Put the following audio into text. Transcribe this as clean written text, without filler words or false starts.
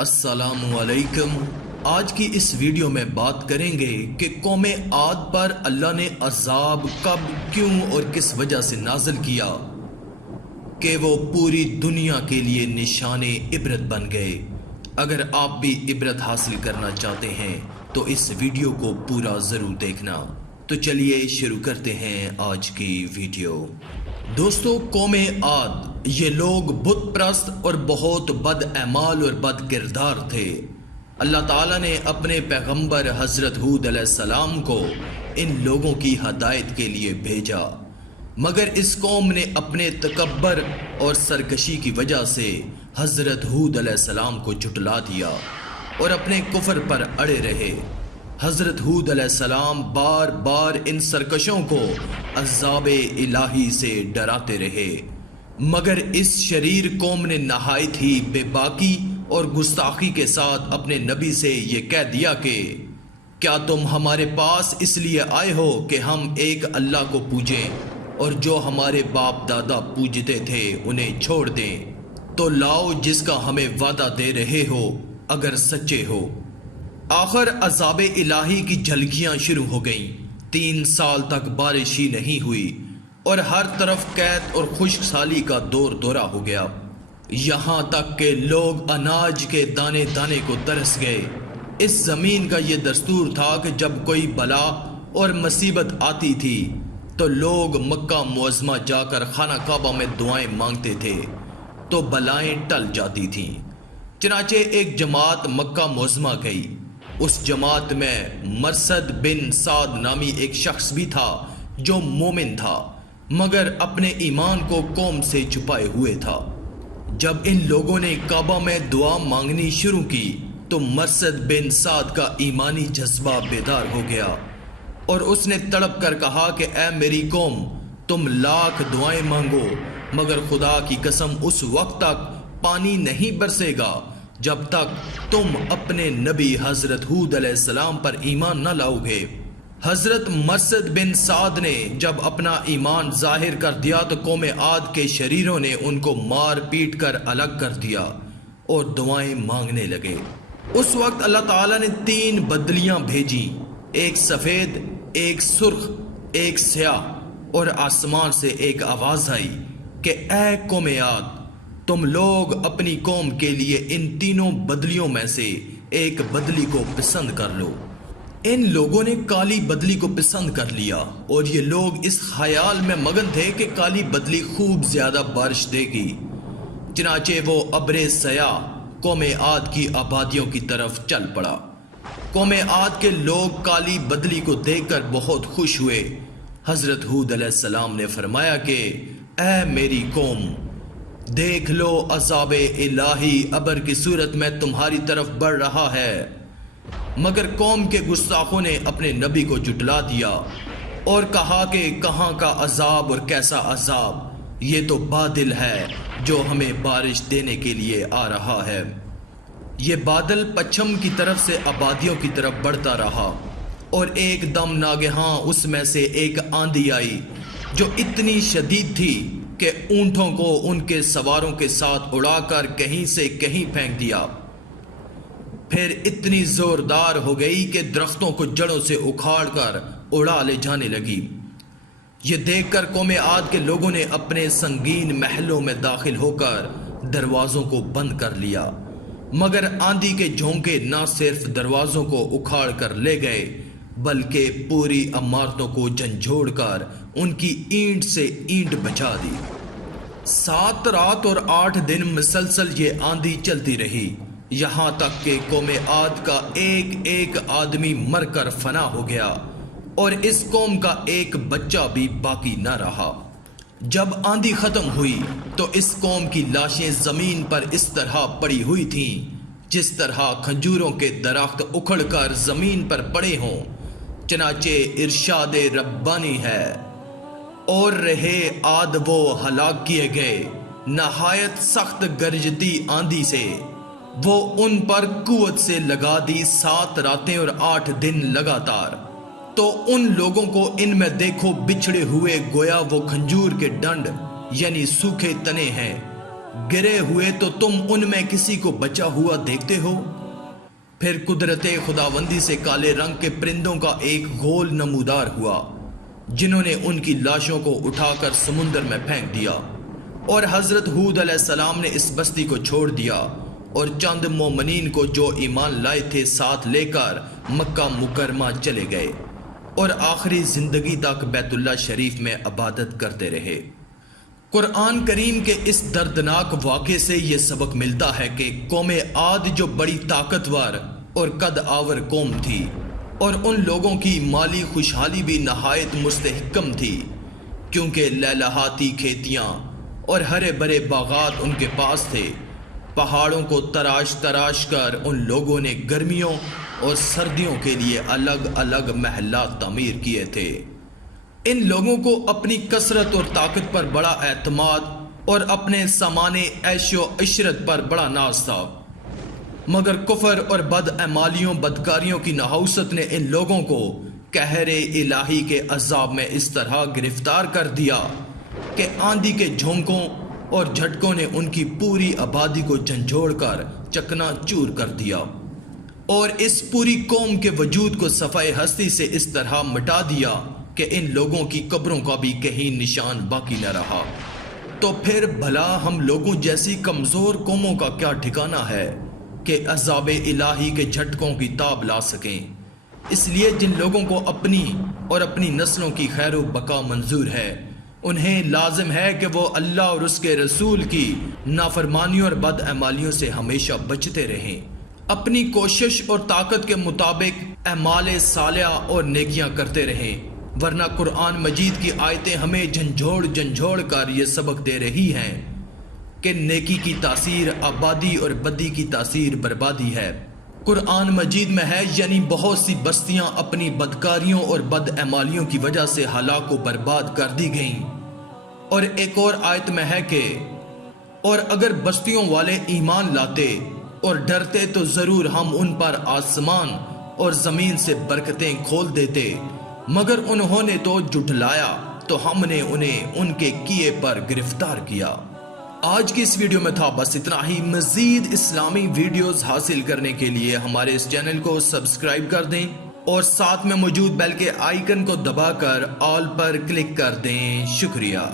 السلام علیکم۔ آج کی اس ویڈیو میں بات کریں گے کہ قوم عاد پر اللہ نے عذاب کب، کیوں اور کس وجہ سے نازل کیا کہ وہ پوری دنیا کے لیے نشان عبرت بن گئے۔ اگر آپ بھی عبرت حاصل کرنا چاہتے ہیں تو اس ویڈیو کو پورا ضرور دیکھنا۔ تو چلیے شروع کرتے ہیں آج کی ویڈیو۔ دوستو، قوم عاد یہ لوگ بت پرست اور بہت بد اعمال اور بد کردار تھے۔ اللہ تعالیٰ نے اپنے پیغمبر حضرت ہود علیہ السلام کو ان لوگوں کی ہدایت کے لیے بھیجا، مگر اس قوم نے اپنے تکبر اور سرکشی کی وجہ سے حضرت ہود علیہ السلام کو جھٹلا دیا اور اپنے کفر پر اڑے رہے۔ حضرت ہود علیہ السلام بار بار ان سرکشوں کو عذاب الہی سے ڈراتے رہے، مگر اس شریر قوم نے نہایت ہی بے باکی اور گستاخی کے ساتھ اپنے نبی سے یہ کہہ دیا کہ کیا تم ہمارے پاس اس لیے آئے ہو کہ ہم ایک اللہ کو پوجیں اور جو ہمارے باپ دادا پوجتے تھے انہیں چھوڑ دیں؟ تو لاؤ جس کا ہمیں وعدہ دے رہے ہو اگر سچے ہو۔ آخر عذاب الہی کی جھلکیاں شروع ہو گئیں۔ 3 سال تک بارش ہی نہیں ہوئی اور ہر طرف قحط اور خشک سالی کا دور دورہ ہو گیا، یہاں تک کہ لوگ اناج کے دانے دانے کو ترس گئے۔ اس زمین کا یہ دستور تھا کہ جب کوئی بلا اور مصیبت آتی تھی تو لوگ مکہ معظمہ جا کر خانہ کعبہ میں دعائیں مانگتے تھے تو بلائیں ٹل جاتی تھیں۔ چنانچہ ایک جماعت مکہ معظمہ گئی۔ اس جماعت میں مرثد بن سعد نامی ایک شخص بھی تھا جو مومن تھا، مگر اپنے ایمان کو قوم سے چھپائے ہوئے تھا۔ جب ان لوگوں نے کعبہ میں دعا مانگنی شروع کی تو مرثد بن سعد کا ایمانی جذبہ بیدار ہو گیا اور اس نے تڑپ کر کہا کہ اے میری قوم، تم لاکھ دعائیں مانگو مگر خدا کی قسم اس وقت تک پانی نہیں برسے گا جب تک تم اپنے نبی حضرت ہود علیہ السلام پر ایمان نہ لاؤ گے۔ حضرت مرثد بن سعد نے جب اپنا ایمان ظاہر کر دیا تو قوم عاد کے شریروں نے ان کو مار پیٹ کر الگ کر دیا اور دعائیں مانگنے لگے۔ اس وقت اللہ تعالیٰ نے 3 بدلیاں بھیجی، ایک سفید، ایک سرخ، ایک سیاہ، اور آسمان سے ایک آواز آئی کہ اے قوم عاد، تم لوگ اپنی قوم کے لیے ان 3 بدلیوں میں سے ایک بدلی کو پسند کر لو۔ ان لوگوں نے کالی بدلی کو پسند کر لیا اور یہ لوگ اس خیال میں مگن تھے کہ کالی بدلی خوب زیادہ بارش دے گی۔ چنانچہ وہ ابر سیاہ قوم عاد کی آبادیوں کی طرف چل پڑا۔ قوم عاد کے لوگ کالی بدلی کو دیکھ کر بہت خوش ہوئے۔ حضرت ہود علیہ السلام نے فرمایا کہ اے میری قوم، دیکھ لو عذاب الہی ابر کی صورت میں تمہاری طرف بڑھ رہا ہے۔ مگر قوم کے گستاخوں نے اپنے نبی کو جھٹلا دیا اور کہا کہ کہاں کا عذاب اور کیسا عذاب، یہ تو بادل ہے جو ہمیں بارش دینے کے لیے آ رہا ہے۔ یہ بادل پچھم کی طرف سے آبادیوں کی طرف بڑھتا رہا اور ایک دم ناگہاں اس میں سے ایک آندھی آئی جو اتنی شدید تھی کہ اونٹوں کو ان کے سواروں کے ساتھ اڑا کر کہیں سے کہیں پھینک دیا۔ پھر اتنی زوردار ہو گئی کہ درختوں کو جڑوں سے اکھاڑ کر اڑا لے جانے لگی۔ یہ دیکھ کر قوم عاد کے لوگوں نے اپنے سنگین محلوں میں داخل ہو کر دروازوں کو بند کر لیا، مگر آندھی کے جھونکے نہ صرف دروازوں کو اکھاڑ کر لے گئے بلکہ پوری عمارتوں کو جھنجھوڑ کر ان کی اینٹ سے اینٹ بچا دی۔ 7 رات اور 8 دن مسلسل یہ آندھی چلتی رہی، یہاں تک کہ قوم عاد کا ایک ایک آدمی مر کر فنا ہو گیا اور اس قوم کا ایک بچہ بھی باقی نہ رہا۔ جب آندھی ختم ہوئی تو اس قوم کی لاشیں زمین پر اس طرح پڑی ہوئی تھیں جس طرح کھجوروں کے درخت اکھڑ کر زمین پر پڑے ہوں۔ چنانچہ ارشاد ربانی ہے، اور رہے عاد وہ ہلاک کیے گئے نہایت سخت گرجتی آندھی سے، وہ ان پر قوت سے لگا دی 7 راتیں اور 8 دن لگاتار۔ تو ان لوگوں کو ان میں دیکھو بچھڑے ہوئے گویا وہ کھجور کے ڈنڈ یعنی سوکھے تنے ہیں، گرے ہوئے تو تم ان میں کسی کو بچا ہوا دیکھتے ہو؟ پھر قدرت خداوندی سے کالے رنگ کے پرندوں کا ایک غول نمودار ہوا جنہوں نے ان کی لاشوں کو اٹھا کر سمندر میں پھینک دیا، اور حضرت ہود علیہ السلام نے اس بستی کو چھوڑ دیا اور چند مومنین کو جو ایمان لائے تھے ساتھ لے کر مکہ مکرمہ چلے گئے اور آخری زندگی تک بیت اللہ شریف میں عبادت کرتے رہے۔ قرآن کریم کے اس دردناک واقعے سے یہ سبق ملتا ہے کہ قوم عاد جو بڑی طاقتور اور قد آور قوم تھی، اور ان لوگوں کی مالی خوشحالی بھی نہایت مستحکم تھی، کیونکہ لہلہاتی کھیتیاں اور ہرے بھرے باغات ان کے پاس تھے۔ پہاڑوں کو تراش تراش کر ان لوگوں نے گرمیوں اور سردیوں کے لیے الگ الگ محلات تعمیر کیے تھے۔ ان لوگوں کو اپنی کثرت اور طاقت پر بڑا اعتماد اور اپنے سامان عیش و عشرت پر بڑا ناز تھا، مگر کفر اور بدعمالیوں بدکاریوں کی نحوست نے ان لوگوں کو قہر الہی کے عذاب میں اس طرح گرفتار کر دیا کہ آندھی کے جھونکوں اور جھٹکوں نے ان کی پوری آبادی کو جھنجھوڑ کر چکنا چور کر دیا، اور اس پوری قوم کے وجود کو صفحہ ہستی سے اس طرح مٹا دیا کہ ان لوگوں کی قبروں کا بھی کہیں نشان باقی نہ رہا۔ تو پھر بھلا ہم لوگوں جیسی کمزور قوموں کا کیا ٹھکانہ ہے کہ عذاب الہی کے جھٹکوں کی تاب لا سکیں؟ اس لیے جن لوگوں کو اپنی اور اپنی نسلوں کی خیر و بقا منظور ہے، انہیں لازم ہے کہ وہ اللہ اور اس کے رسول کی نافرمانیوں اور بدعمالیوں سے ہمیشہ بچتے رہیں، اپنی کوشش اور طاقت کے مطابق اعمال صالحہ اور نیکیاں کرتے رہیں، ورنہ قرآن مجید کی آیتیں ہمیں جھنجھوڑ کر یہ سبق دے رہی ہیں کہ نیکی کی تاثیر آبادی اور بدی کی تاثیر بربادی ہے۔ قرآن مجید میں ہے، یعنی بہت سی بستیاں اپنی بدکاریوں اور بدعمالیوں کی وجہ سے ہلاک و برباد کر دی گئیں، اور ایک اور آیت میں ہے کہ اور اگر بستیوں والے ایمان لاتے اور ڈرتے تو ضرور ہم ان پر آسمان اور زمین سے برکتیں کھول دیتے، مگر انہوں نے تو جھٹلایا تو ہم نے انہیں ان کے کیے پر گرفتار کیا۔ آج کی اس ویڈیو میں تھا بس اتنا ہی۔ مزید اسلامی ویڈیوز حاصل کرنے کے لیے ہمارے اس چینل کو سبسکرائب کر دیں اور ساتھ میں موجود بیل کے آئیکن کو دبا کر آل پر کلک کر دیں۔ شکریہ۔